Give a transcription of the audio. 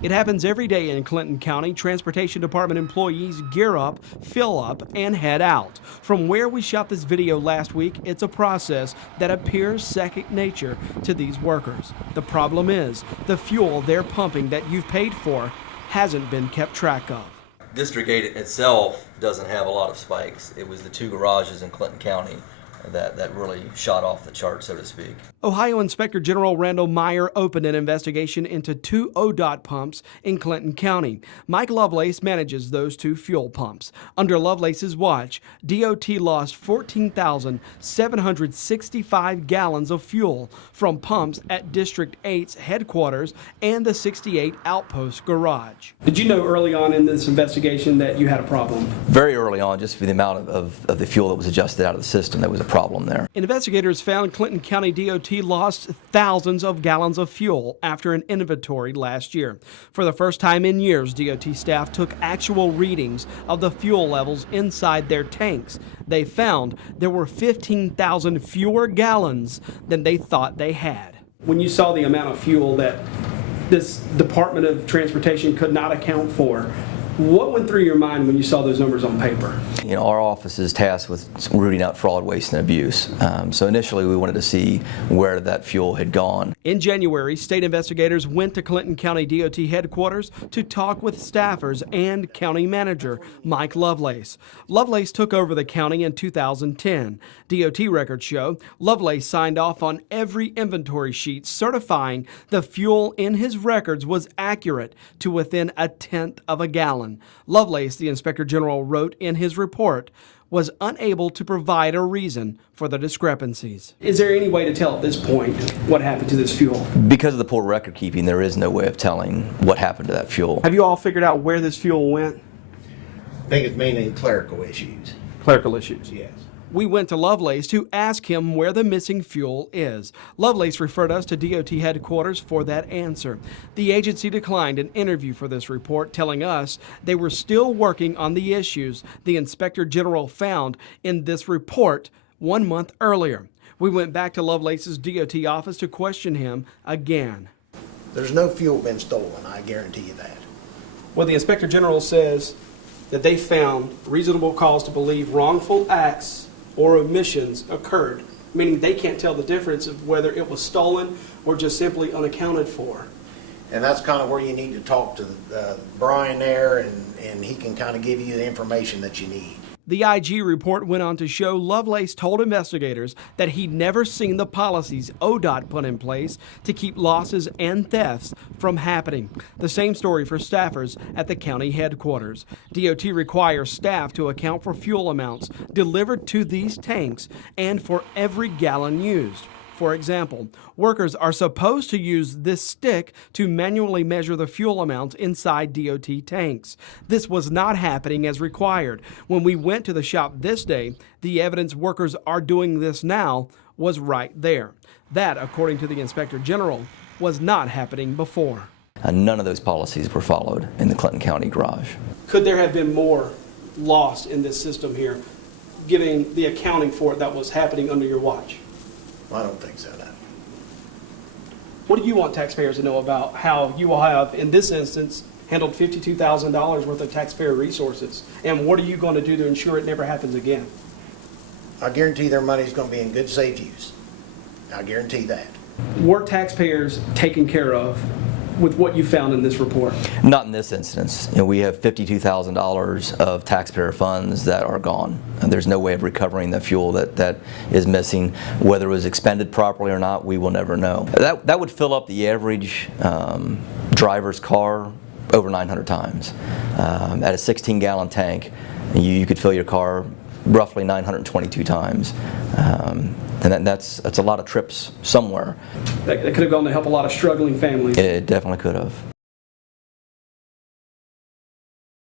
It happens every day in Clinton County. Transportation Department employees gear up, fill up, and head out. From where we shot this video last week, it's a process that appears second nature to these workers. The problem is, the fuel they're pumping that you've paid for hasn't been kept track of. District 8 itself doesn't have a lot of spikes. It was the two garages in Clinton County that really shot off the chart, so to speak. Ohio Inspector General Randall Meyer opened an investigation into 2 ODOT pumps in Clinton County. Mike Lovelace manages those 2 fuel pumps. Under Lovelace's watch, DOT lost 14,765 gallons of fuel from pumps at District 8's headquarters and the 68 Outpost garage. Did you know early on in this investigation that you had a problem? Very early on, just for the amount of the fuel that was adjusted out of the system, there was a problem there. Investigators found Clinton County DOT lost thousands of gallons of fuel after an inventory last year. For the first time in years, DOT staff took actual readings of the fuel levels inside their tanks. They found there were 15,000 fewer gallons than they thought they had. When you saw the amount of fuel that this Department of Transportation could not account for, what went through your mind when you saw those numbers on paper? You know, our office is tasked with rooting out fraud, waste, and abuse. So initially we wanted to see where that fuel had gone. In January, state investigators went to Clinton County DOT headquarters to talk with staffers and county manager Mike Lovelace. Lovelace took over the county in 2010. DOT records show Lovelace signed off on every inventory sheet, certifying the fuel in his records was accurate to within a tenth of a gallon. Lovelace, the Inspector General, wrote in his report, was unable to provide a reason for the discrepancies. Is there any way to tell at this point what happened to this fuel? Because of the poor record keeping, there is no way of telling what happened to that fuel. Have you all figured out where this fuel went? I think it's mainly clerical issues. Clerical issues. Yes. We went to Lovelace to ask him where the missing fuel is. Lovelace referred us to DOT headquarters for that answer. The agency declined an interview for this report, telling us they were still working on the issues the Inspector General found in this report 1 month earlier. We went back to Lovelace's DOT office to question him again. There's no fuel been stolen, I guarantee you that. Well, the Inspector General says that they found reasonable cause to believe wrongful acts or omissions occurred, meaning they can't tell the difference of whether it was stolen or just simply unaccounted for. And that's kind of where you need to talk to Brian there, and he can kind of give you the information that you need. The IG report went on to show Lovelace told investigators that he'd never seen the policies ODOT put in place to keep losses and thefts from happening. The same story for staffers at the county headquarters. DOT requires staff to account for fuel amounts delivered to these tanks and for every gallon used. For example, workers are supposed to use this stick to manually measure the fuel amounts inside DOT tanks. This was not happening as required. When we went to the shop this day, the evidence workers are doing this now was right there. That, according to the Inspector General, was not happening before. None of those policies were followed in the Clinton County garage. Could there have been more lost in this system here, given the accounting for it that was happening under your watch? I don't think so, no. What do you want taxpayers to know about how you will have, in this instance, handled $52,000 worth of taxpayer resources? And what are you going to do to ensure it never happens again? I guarantee their money's going to be in good, safe use. I guarantee that. Were taxpayers taken care of with what you found in this report? Not in this instance. You know, we have $52,000 of taxpayer funds that are gone. And there's no way of recovering the fuel that is missing. Whether it was expended properly or not, we will never know. That would fill up the average driver's car over 900 times. At a 16-gallon tank, you could fill your car roughly 922 times. And that's a lot of trips somewhere. That could have gone to help a lot of struggling families. It definitely could have.